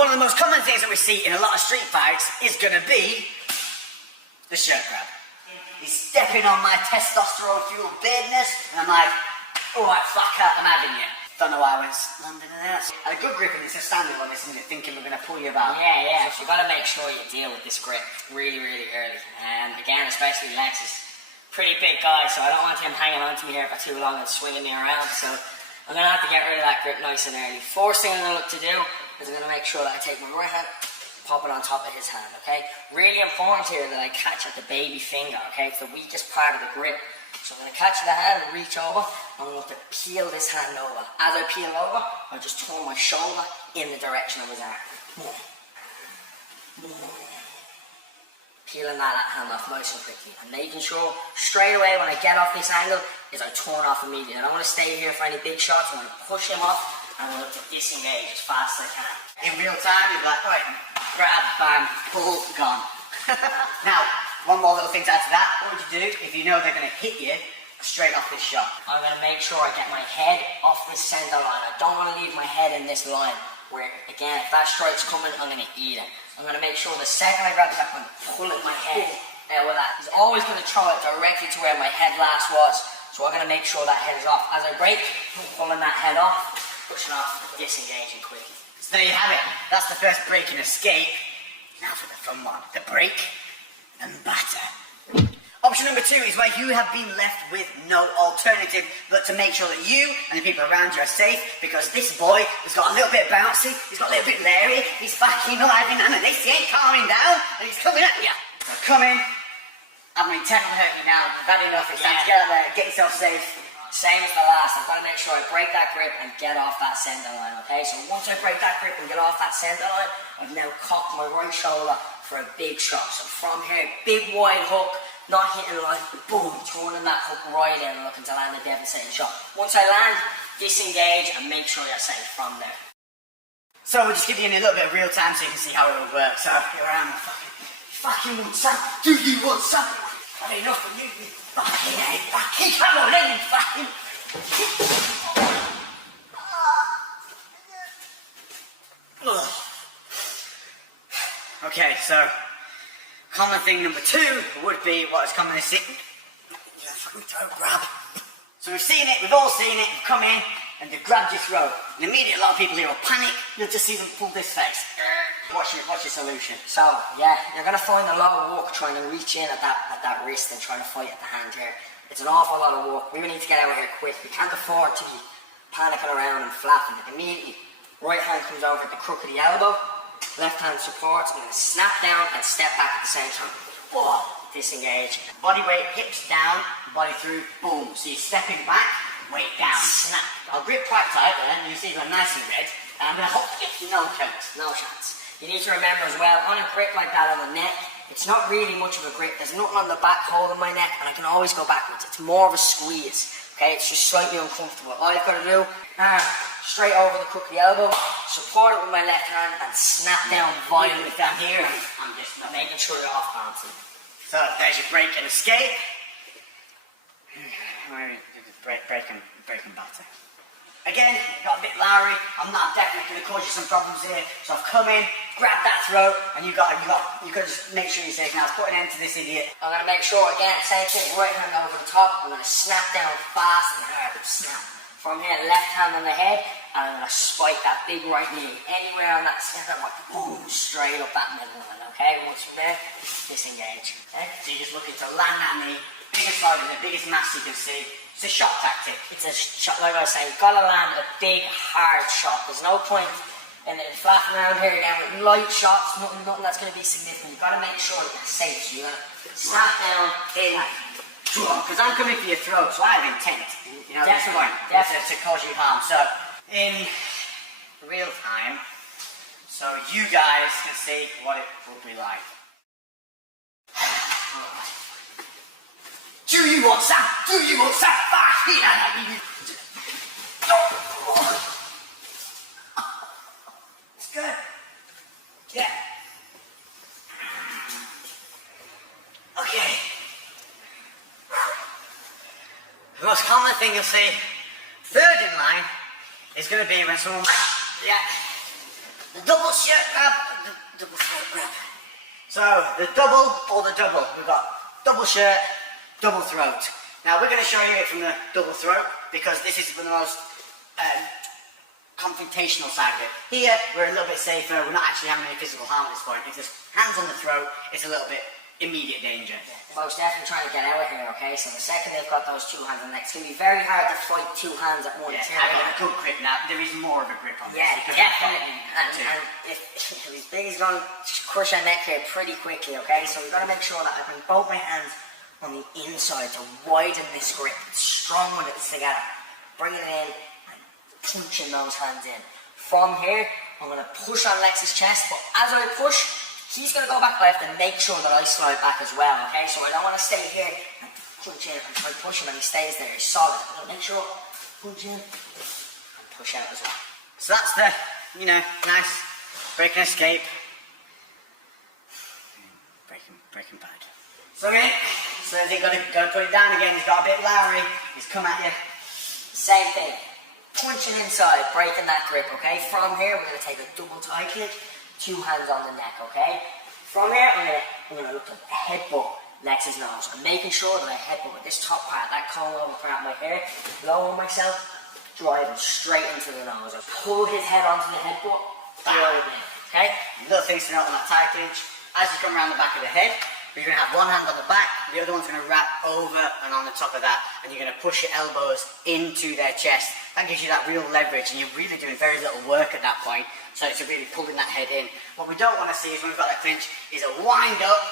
one of the most common things that we see in a lot of street fights is going to be the shirt grab. He's stepping on my testosterone-fueled beardness, and I'm like, alright, fucker, I'm having you. Don't know why I went landing in there. A good grip and it's a standing one, isn't it? Thinking we're going to pull you about. Yeah. So you've got to make sure you deal with this grip really, really early. Again, especially Lex is a pretty big guy, so I don't want him hanging on to me here for too long and swinging me around. So I'm going to have to get rid of that grip nice and early. First thing I'm going to look to do is I'm going to make sure that I take my right hand, pop it on top of his hand, okay? Really important here that I catch at the baby finger, okay? It's the weakest part of the grip. So I'm going to catch the hand and reach over. I'm going to peel this hand over. As I peel over, I just turn my shoulder in the direction of his arm. Peeling that hand off nice and quickly. And making sure straight away when I get off this angle is I turn off immediately. I don't want to stay here for any big shots. I want to push him off and I want to disengage as fast as I can. In real time, you're like, right, grab, bam, pull, gone. Now, one more little thing to add to that. What would you do if you know they're going to hit you straight off this shot? I'm going to make sure I get my head off this center line. I don't want to leave my head in this line where, again, if that strike's coming, I'm going to eat it. I'm going to make sure the second I grab that, I'm pulling my head out with that. He's always going to throw it directly to where my head last was. So I'm going to make sure that head is off. As I break, I'm pulling that head off, pushing off, disengaging quickly. So there you have it. That's the first break and escape. Now for the fun one. The break and batter. Option number 2 is where you have been left with no alternative but to make sure that you and the people around you are safe, because this boy has got a little bit bouncy, he's got a little bit leery, he's backing up, having none of this, he ain't calming down, and he's coming at you. So come in, I'm intending to hurt you now, you've had enough, it's time to get out there, get yourself safe. Same as the last, I've got to make sure I break that grip and get off that center line, okay? So once I break that grip and get off that center line, I've now cocked my right shoulder for a big shot. So from here, big wide hook, not hitting the line, boom, turning that hook right in and looking to land a devastating shot. Once I land, disengage and make sure you're safe from there. So we'll just give you a little bit of real time so you can see how it will work. So here I am, fucking want some? Do you want some? I've had enough of you, fucking come on, let me fucking. Okay, so common thing number 2 would be what is commonly seen. Fucking throat grab. So we've seen it, we've all seen it, you've come in and they've grabbed your throat. And immediately a lot of people here will panic, you'll just see them pull this face. What's your solution? So, yeah, you're going to find a lot of work trying to reach in at that wrist and trying to fight at the hand here. It's an awful lot of work. We need to get out of here quick. We can't afford to be panicking around and flapping. Immediately, right hand comes over at the crook of the elbow, left hand supports, I'm going to snap down and step back at the same time. Oh, disengage. Body weight, hips down, body through, boom. So you're stepping back, weight down, snap. I'll grip quite tight then, you see I'm nice and red, and I'm going to hook it, no chance, no chance. You need to remember as well, on a grip like that on the neck, it's not really much of a grip. There's nothing on the back holding my neck, and I can always go backwards. It's more of a squeeze, okay? It's just slightly uncomfortable. All I've got to do, straight over the crook of the elbow, support it with my left hand, and snap down violently down here. I'm just making sure you're off bouncing. So there's your break and escape. Break and batter. Again, got a bit Lowry. I'm not definitely going to cause you some problems here. So I've come in, grabbed that throat, and you got to just make sure you're safe. Now put an end to this idiot. I'm going to make sure again, same thing, right hand over the top. I'm going to snap down fast and hard. Snap. From here, left hand on the head, and I'm going to spike that big right knee anywhere on that center, like boom, straight up that middle line. Okay, once from there, disengage. Okay? So you're just looking to land that knee, biggest side and the biggest mass you can see. It's a shot tactic. It's a shot, like I was saying, you've got to land a big, hard shot. There's no point in flapping around here again with light shots, nothing that's going to be significant. You've got to make sure that you're safe. So you're going to snap down in, because I'm coming for your throat, so I have intent. You know, definitely to cause you harm. So, in real time, so you guys can see what it will be like. Do you want some? Do you want some? It's good. Yeah. Okay. The most common thing you'll see, third in line, is going to be when someone, The double shirt grab, the double throat grab. So, the double or the double. We've got double shirt, double throat. Now, we're going to show you it from the double throat because this is the most confrontational side of it. Here, we're a little bit safer. We're not actually having any physical harm at this point. If there's hands on the throat, it's a little bit immediate danger. Folks definitely trying to get out of here, okay? So the second they've got those two hands on the neck, it's going to be very hard to fight two hands at once. Yeah, I've got a good grip now. There is more of a grip on this. Yeah, because definitely. And if he's big, he's going to crush our neck here pretty quickly, okay? So we've got to make sure that I bring both my hands on the inside to widen this grip. It's strong when it's together. Bringing it in and punching those hands in. From here, I'm going to push on Lex's chest, but as I push, he's going to go back left and make sure that I slide back as well, okay? So I don't want to stay here and punch in and try to push him and he stays there. He's solid. I'm going to make sure punch in and push out as well. So that's the, nice break and escape. Breaking bad. So again, so he's got to put it down again. He's got a bit Lowry. He's come at you. Same thing. Punching inside, breaking that grip, okay? From here, we're going to take a double tie kick, two hands on the neck, okay? From here, I'm going to look to headbutt Lex's nose. I'm making sure that I headbutt with this top part, that comb over part of my hair, lower myself, driving straight into the nose. I pull his head onto the headbutt, drive in, okay? Little things to note on that tie clinch. As you come around the back of the head, you're going to have one hand on the back, the other one's going to wrap over and on the top of that, and you're going to push your elbows into their chest. That gives you that real leverage, and you're really doing very little work at that point, so it's really pulling that head in. What we don't want to see is when we've got that clinch, is a wind up,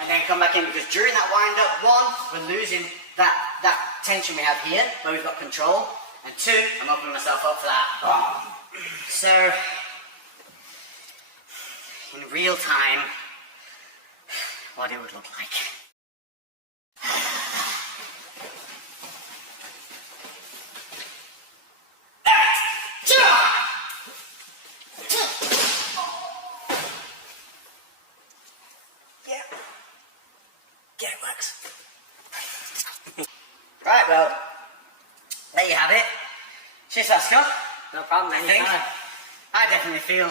and then come back in, because during that wind up, one, we're losing that tension we have here, where we've got control, and two, I'm opening myself up for that. So, in real time, what it would look like. Yeah, it works. Right, well, there you have it. Cheers, Oscar. No problem, I think. I definitely feel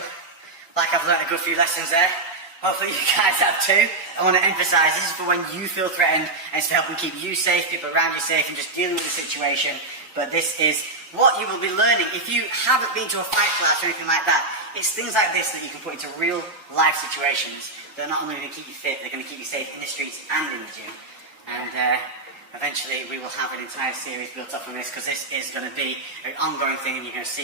like I've learned a good few lessons there. Hopefully you guys have too. I want to emphasise, this is for when you feel threatened, and it's to help keep you safe, people around you safe, and just dealing with the situation. But this is what you will be learning. If you haven't been to a fight class or anything like that, it's things like this that you can put into real life situations. They're not only going to keep you fit, they're going to keep you safe in the streets and in the gym. And eventually we will have an entire series built up on this, because this is going to be an ongoing thing, and you're going to see it.